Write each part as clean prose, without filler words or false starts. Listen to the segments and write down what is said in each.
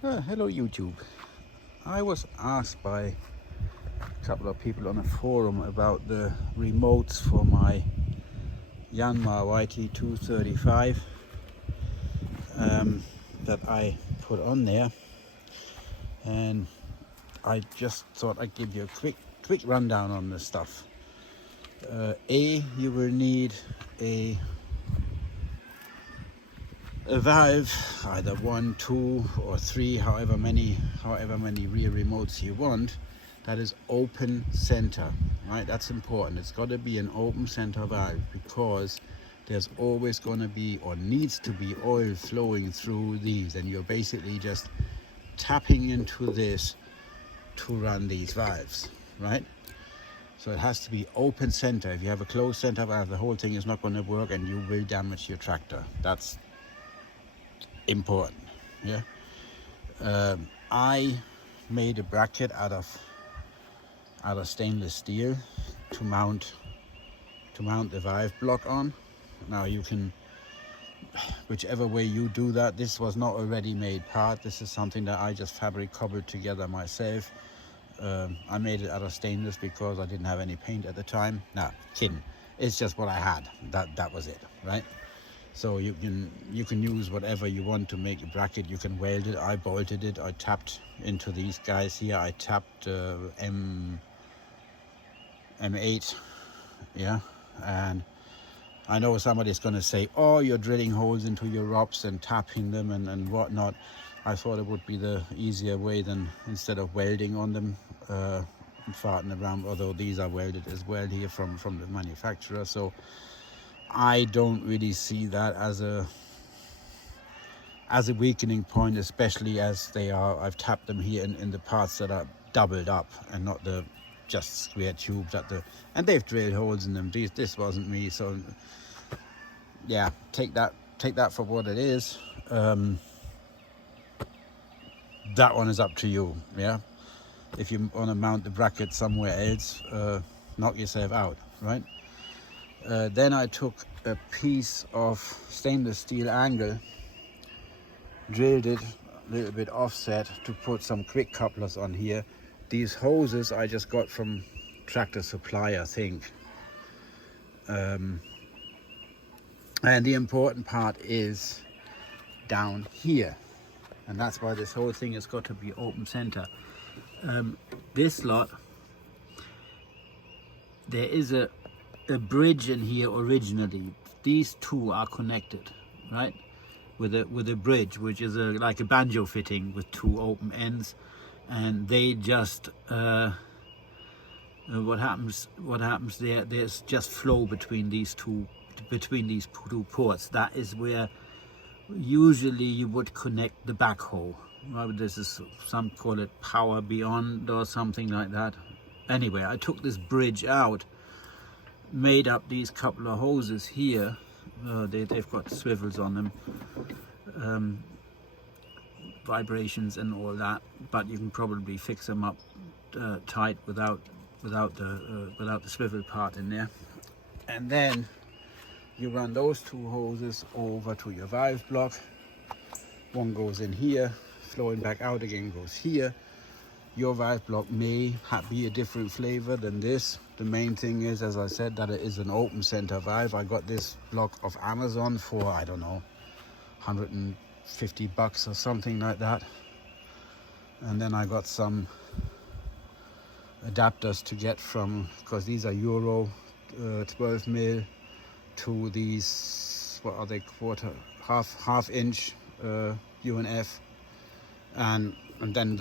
Hello YouTube. I was asked by a couple of people on a forum about the remotes for my Yanmar YT235 that I put on there, and I just thought I'd give you a quick rundown on this stuff. You will need a valve, either 1, 2 or 3, however many rear remotes you want, that is open center, right? That's important. It's got to be an open center valve, because there's always going to be, or needs to be, oil flowing through these, and you're basically just tapping into this to run these valves, right? So it has to be open center. If you have a closed center valve, the whole thing is not going to work and you will damage your tractor. That's important. Yeah. I made a bracket out of stainless steel to mount the valve block on. Now you can, whichever way you do that, this was not a ready-made part. This is something that I just fabricobbled together myself. I made it out of stainless because I didn't have any paint at the time. Nah, kidding. It's just what I had. That was it, right? So you can use whatever you want to make a bracket. You can weld it. I bolted it. I tapped into these guys here. I tapped M8, yeah. And I know somebody's going to say, "Oh, you're drilling holes into your ROPs and tapping them and whatnot." I thought it would be the easier way than instead of welding on them and farting around. Although these are welded as well here from the manufacturer, so I don't really see that as a weakening point, especially as they are. I've tapped them here in the parts that are doubled up and not the just square tubes and they've drilled holes in them. This wasn't me, so yeah, take that for what it is. That one is up to you. Yeah, if you want to mount the bracket somewhere else, knock yourself out, right? Then I took a piece of stainless steel angle, drilled it a little bit offset to put some quick couplers on here. These hoses I just got from Tractor Supply, I think. And the important part is down here, and that's why this whole thing has got to be open center. This lot, there is a bridge in here originally. These two are connected, right, with a bridge, which is like a banjo fitting with two open ends, and they just what happens there's just flow between these two ports. That is where usually you would connect the backhoe. Well, this is, some call it power beyond or something like that. Anyway, I took this bridge out, made up these couple of hoses here. They've got swivels on them, vibrations and all that, but you can probably fix them up tight without the swivel part in there. And then you run those two hoses over to your valve block. One goes in here, flowing back out again goes here. Your valve block may be a different flavor than this. The main thing is, as I said, that it is an open center valve. I got this block off Amazon for, I don't know, $150 or something like that. And then I got some adapters to get from, because these are Euro 12 mil to these, what are they, half inch UNF, and then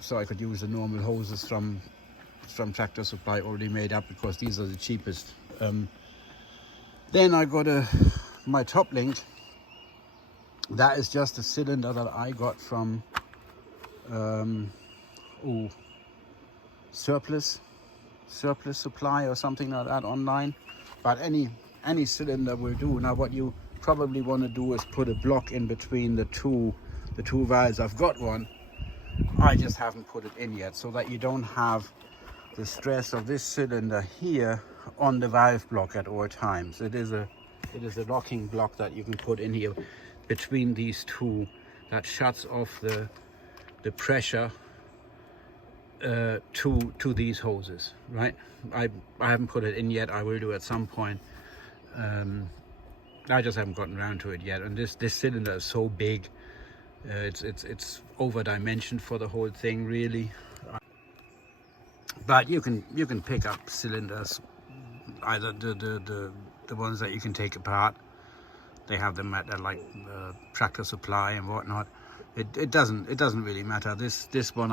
so I could use the normal hoses from Tractor Supply already made up, because these are the cheapest. Then I got my top link. That is just a cylinder that I got from surplus supply or something like that online. But any cylinder will do. Now what you probably want to do is put a block in between the two valves. I've got one, I just haven't put it in yet, so that you don't have the stress of this cylinder here on the valve block at all times. It is a locking block that you can put in here between these two, that shuts off the the pressure to these hoses, right? I haven't put it in yet. I will do at some point. I just haven't gotten around to it yet. And this cylinder is so big, it's over dimensioned for the whole thing, really. But you can pick up cylinders, either the ones that you can take apart. They have them at like Tractor Supply and whatnot. It doesn't really matter. This one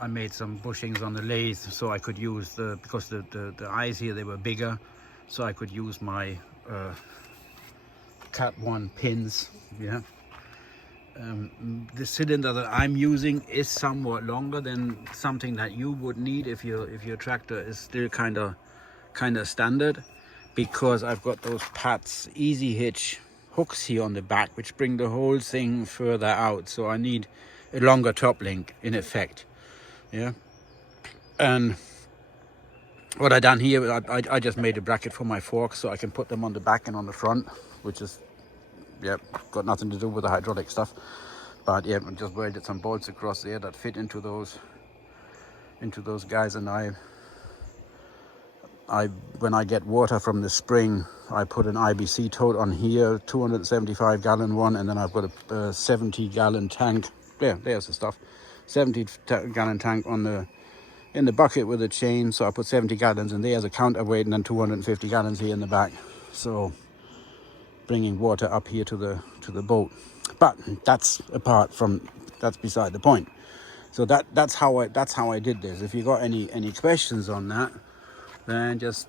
I made some bushings on the lathe, so I could use because the eyes here, they were bigger, so I could use my Cat 1 pins. Yeah. The cylinder that I'm using is somewhat longer than something that you would need if your tractor is still kind of standard, because I've got those Pat's easy hitch hooks here on the back, which bring the whole thing further out. So I need a longer top link in effect. Yeah. And what I done here, I just made a bracket for my forks so I can put them on the back and on the front, which is, yeah, got nothing to do with the hydraulic stuff. But yeah, I just welded some bolts across there that fit into those guys. And when I get water from the spring, I put an IBC tote on here, 275 gallon one, and then I've got a 70 gallon tank. Yeah, there's the stuff. 70 gallon tank in the bucket with a chain. So I put 70 gallons in there as a counterweight, and then 250 gallons here in the back. So bringing water up here to the boat. But that's beside the point. So that's how I did this. If you got any questions on that, then just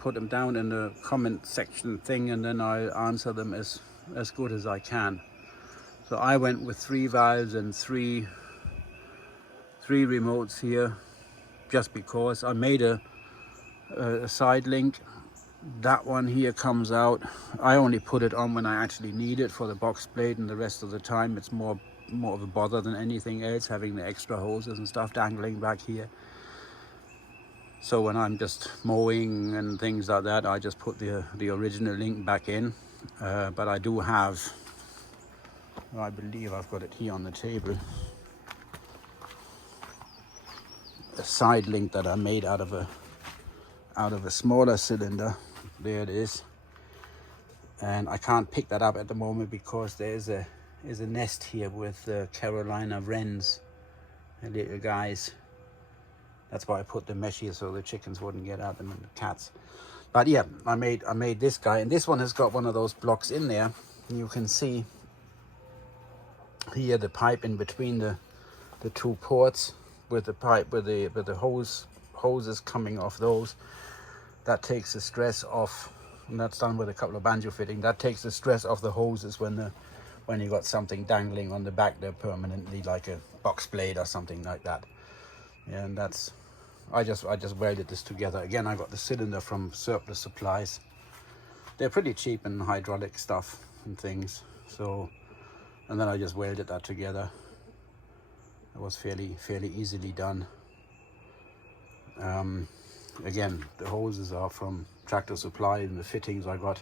put them down in the comment section thing, and then I'll answer them as good as I can. So I went with 3 valves and three remotes here, just because I made a side link. That one here comes out. I only put it on when I actually need it for the box blade, and the rest of the time it's more of a bother than anything else, having the extra hoses and stuff dangling back here. So when I'm just mowing and things like that, I just put the original link back in. But I do have, I believe I've got it here on the table, a side link that I made out of a smaller cylinder. There it is. And I can't pick that up at the moment because there's a nest here with Carolina wrens, the little guys. That's why I put the mesh here, so the chickens wouldn't get at them and the cats. But yeah, I made this guy, and this one has got one of those blocks in there. You can see here the pipe in between the 2 ports, with the pipe with the hoses coming off those. That takes the stress off, and that's done with a couple of banjo fitting. That takes the stress off the hoses when you got something dangling on the back there permanently, like a box blade or something like that. Yeah, and that's, I just welded this together. Again, I got the cylinder from Surplus Supplies. They're pretty cheap in hydraulic stuff and things. So, and then I just welded that together. It was fairly easily done. Again, the hoses are from Tractor Supply, and the fittings I got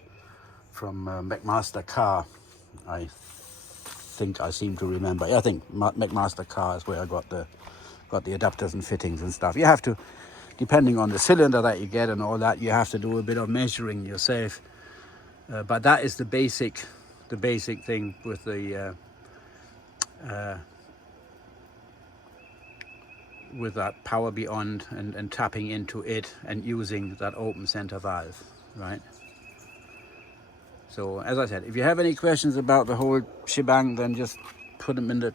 from McMaster Car. I think I seem to remember. I think McMaster Car is where I got the adapters and fittings and stuff. You have to, depending on the cylinder that you get and all that, you have to do a bit of measuring yourself. But that is the basic thing with the with that power beyond and tapping into it and using that open center valve, right? So as I said, if you have any questions about the whole shebang, then just put them in the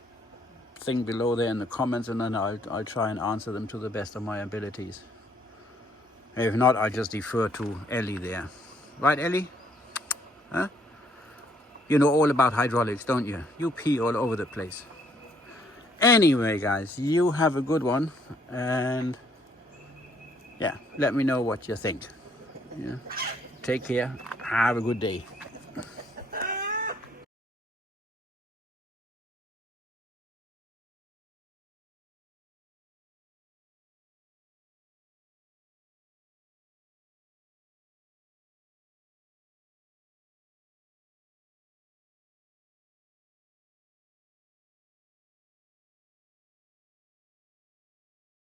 thing below there in the comments, and then I'll try and answer them to the best of my abilities. If not, I just defer to Ellie there. Right, Ellie? Huh? You know all about hydraulics, don't you? You pee all over the place. Anyway, guys, you have a good one, and yeah, let me know what you think. Yeah. Take care. Have a good day.